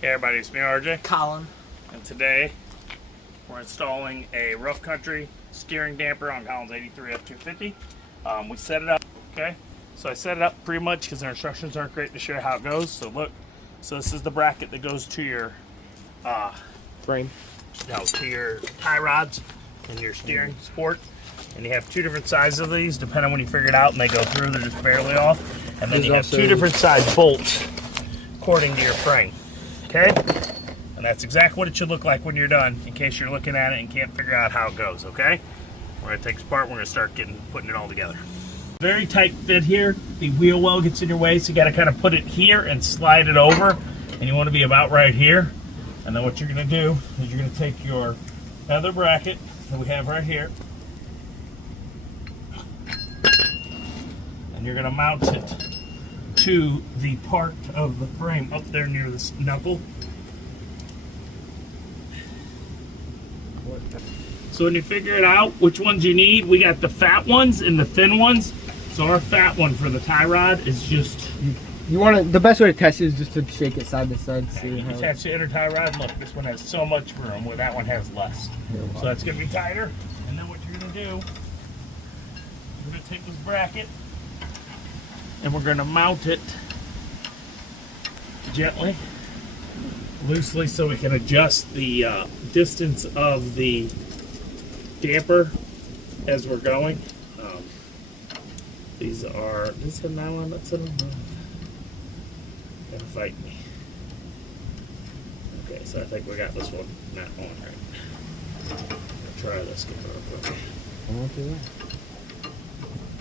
Hey everybody, it's me RJ. Collin. And today we're installing a rough country steering damper on Collin's 83 F250. We set it up, okay? So I set it up pretty much because their instructions aren't great to show you how it goes. So look, so this is the bracket that goes to your Frame. No, to your tie rods and your steering support. And you have two different sizes of these, depending on when you figure it out, and they go through, they're just barely off. And then you have two different size bolts according to your frame. Okay? And that's exactly what it should look like when you're done, in case you're looking at it and can't figure out how it goes, okay? We're gonna take this apart, we're gonna start putting it all together. Very tight fit here. The wheel well gets in your way, so you gotta kind of put it here and slide it over. And you wanna be about right here. And then what you're gonna do is you're gonna take your other bracket that we have right here, and you're gonna mount it to the part of the frame up there near this knuckle. So when you figure it out which ones you need, we got the fat ones and the thin ones. So our fat one for the tie rod is just... You want to, the best way to test it is just to shake it side to side. See you how just have to inner tie rod. Look, this one has so much room where that one has less. So that's gonna be tighter. And then what you're gonna do, we're gonna take this bracket and we're gonna mount it gently, loosely, so we can adjust the distance of the damper as we're going. This is a nylon, that's a nylon. Gotta fight me. Okay, so I think we got this one not on right. I'll try this again real quick. I won't do that.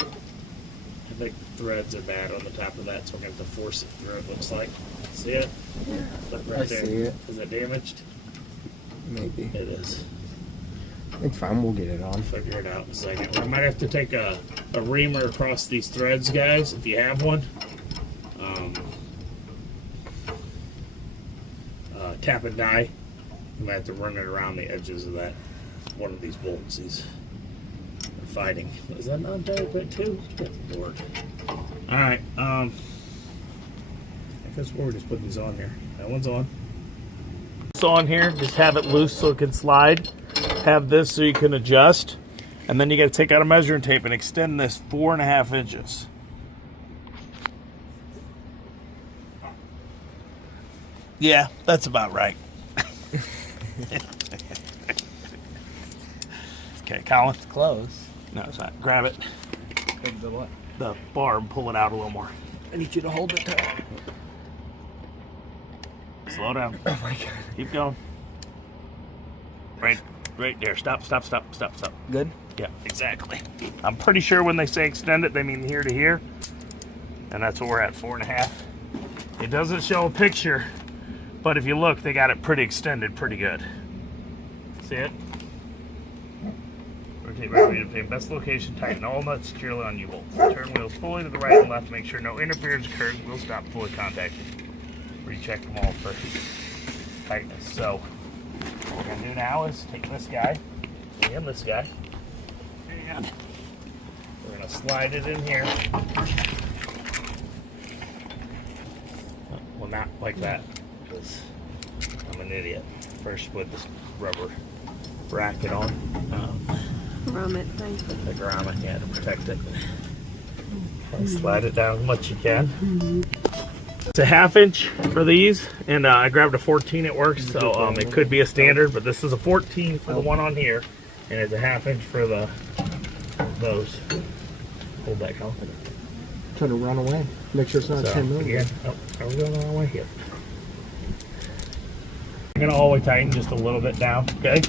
I think the threads are bad on the top of that, so we're going to have to force it through, it looks like. See it? Yeah. Look right I there. see it. Is it damaged? Maybe. It is. It's fine, we'll get it on. Figure it out in a second. We might have to take a reamer across these threads, guys, if you have one. Tap and die. You might have to run it around the edges of that one of these bolts. These are fighting. Is that not bit too? Good Lord. Alright, I guess we'll just put these on here. That one's on. It's on here, just have it loose so it can slide. Have this so you can adjust. And then you gotta take out a measuring tape and extend this 4.5 inches. Yeah, that's about right. Okay, Collin. It's close. No, it's not. Grab it. The what? The bar and pull it out a little more. I need you to hold it tight. Slow down. Oh my god. Keep going. Right there. Stop. Good? Yeah, exactly. I'm pretty sure when they say extend it, they mean here to here. And that's what we're at, 4.5. It doesn't show a picture, but if you look, they got it pretty extended, pretty good. See it? Rotate right wheel to best location, tighten all nuts securely on U-bolts. Turn wheels fully to the right and left, make sure no interference occurs, wheel stop fully contacted. Recheck them all for tightness. So, what we're going to do now is take this guy, and this guy, and we're going to slide it in here. Well, not like that, because I'm an idiot. First put this rubber bracket on. Grommet thing. The grommet, yeah, to protect it. Slide it down as much as you can. It's a 1/2 inch for these, and I grabbed a 14, it works, so it could be a standard, but this is a 14 for the one on here, and it's a 1/2 inch for those. Hold that, Colin. Trying to run away. Make sure it's not 10 millimeters. Again, are we going the wrong way here? I'm going to all the way tighten just a little bit down, okay?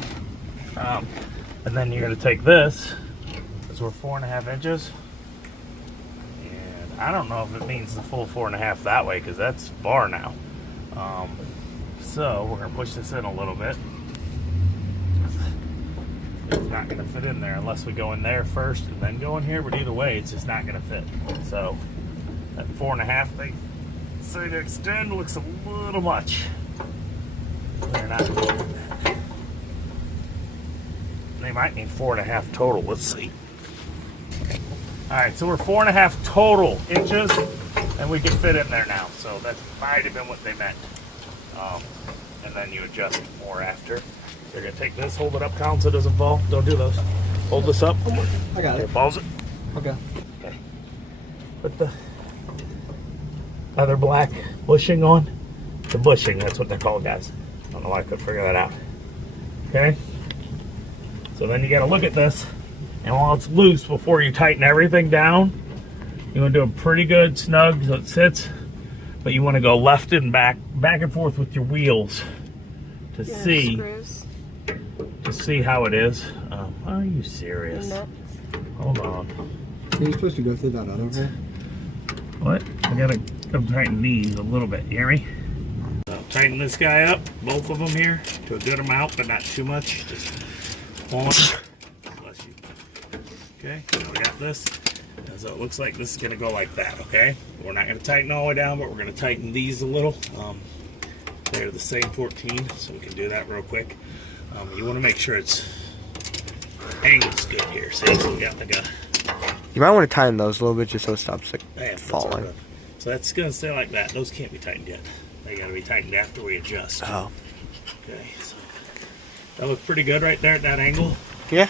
And then you're going to take this, because we're 4.5 inches. And I don't know if it means the full 4.5 that way, because that's far now. So we're going to push this in a little bit. It's not going to fit in there unless we go in there first and then go in here, but either way, it's just not going to fit. So that 4.5 thing, so to extend, looks a little much. They're not doing that. They might need 4.5 total. Let's see. All right, so we're 4.5 total inches, and we can fit in there now. So that might have been what they meant. and then you adjust more after. You're gonna take this, hold it up, Collin, so it doesn't fall. Don't do those. Hold this up. I got it. Pause it. Okay. Okay. Put the other black bushing on. The bushing, that's what they're called, guys. I don't know why I couldn't figure that out. Okay? So then you gotta look at this, and while it's loose, before you tighten everything down, you wanna do a pretty good snug so it sits, but you wanna go left and back and forth with your wheels to see. Screws. To see how it is. Are you serious? Nuts. Hold on. You're supposed to go through that other hole. What? I gotta come tighten these a little bit. You hear me? So tighten this guy up, both of them here, to a good amount, but not too much. Just one. Bless you. Okay, now we got this. And so it looks like this is gonna go like that, okay? We're not gonna tighten all the way down, but we're gonna tighten these a little. They're the same 14, so we can do that real quick. You wanna make sure it's angle's good here. See, so we got like a... You might want to tighten those a little bit just so it stops like Man, falling. so that's gonna stay like that. Those can't be tightened yet. They gotta be tightened after we adjust. Oh. Okay, so that looks pretty good right there at that angle. Yeah.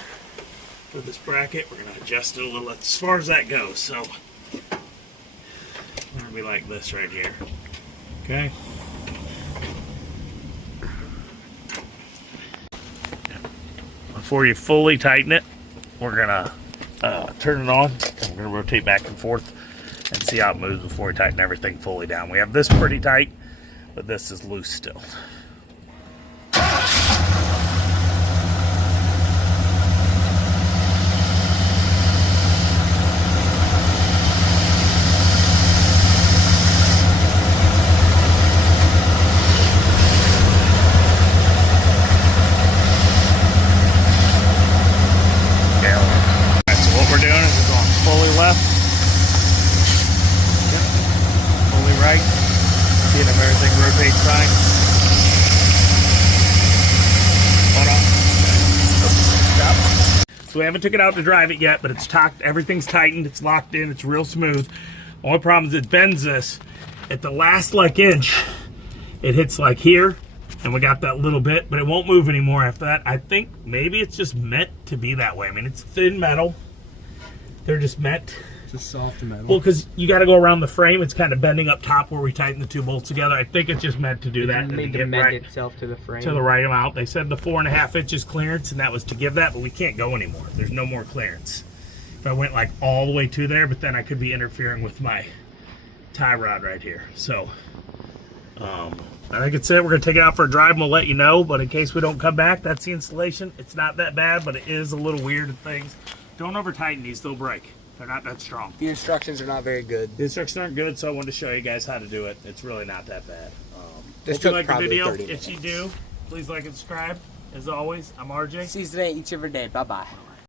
For this bracket, we're gonna adjust it a little as far as that goes. So it's gonna be like this right here. Okay. Before you fully tighten it, we're gonna turn it on. And we're gonna rotate back and forth and see how it moves before we tighten everything fully down. We have this pretty tight, but this is loose still. Right, seeing if everything rotates fine. Hold on. Stop. So we haven't took it out to drive it yet, but it's everything's tightened, it's locked in, it's real smooth. Only problem is it bends this at the last like inch. It hits like here, and we got that little bit, but it won't move anymore after that. I think maybe it's just meant to be that way. I mean, it's thin metal. They're just meant. Just soft metal. Well, because you got to go around the frame. It's kind of bending up top where we tighten the two bolts together. I think it's just meant to do that. It made to mend itself to the frame. To the right amount. They said the 4.5 inches clearance, and that was to give that, but we can't go anymore. There's no more clearance. If I went like all the way to there, but then I could be interfering with my tie rod right here. So, I think it's it. We're going to take it out for a drive, and we'll let you know. But in case we don't come back, that's the installation. It's not that bad, but it is a little weird and things. Don't over tighten these, they'll break. They're not that strong. The instructions are not very good. The instructions aren't good, so I wanted to show you guys how to do it. It's really not that bad. This Hope you took like the probably video. 30 If you minutes. do, please like and subscribe. As always, I'm RJ. See you today, each every day. Bye-bye.